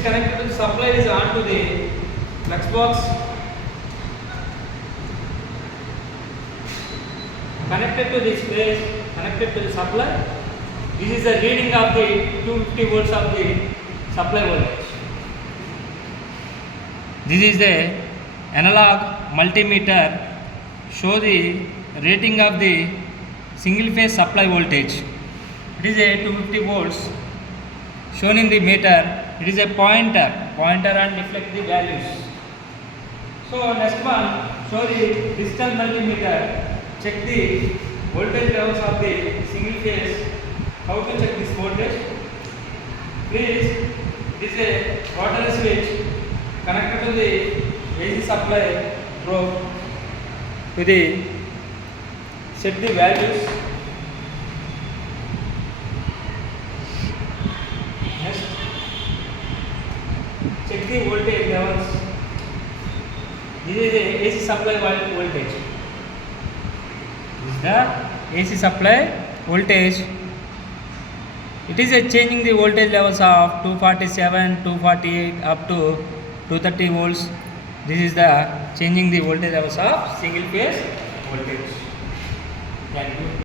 is connected to the supply is on to the flux box. Connected to this place, connected to the supply. This is the reading of the 250 volts of the supply voltage. This is the analog multimeter. Show the rating of the single phase supply voltage. It is a 250 volts. Shown in the meter. It is a pointer and reflect the values. So next one, show the digital multimeter. Check the voltage levels of the single phase. How to check this voltage? Please, this is a water switch connected to the AC supply probe to the set the values. Next, check the voltage levels. This is the AC supply voltage. This is the AC supply voltage. It is changing the voltage levels of 247, 248 up to 230 volts. This is the changing the voltage levels of single phase voltage. Thank you.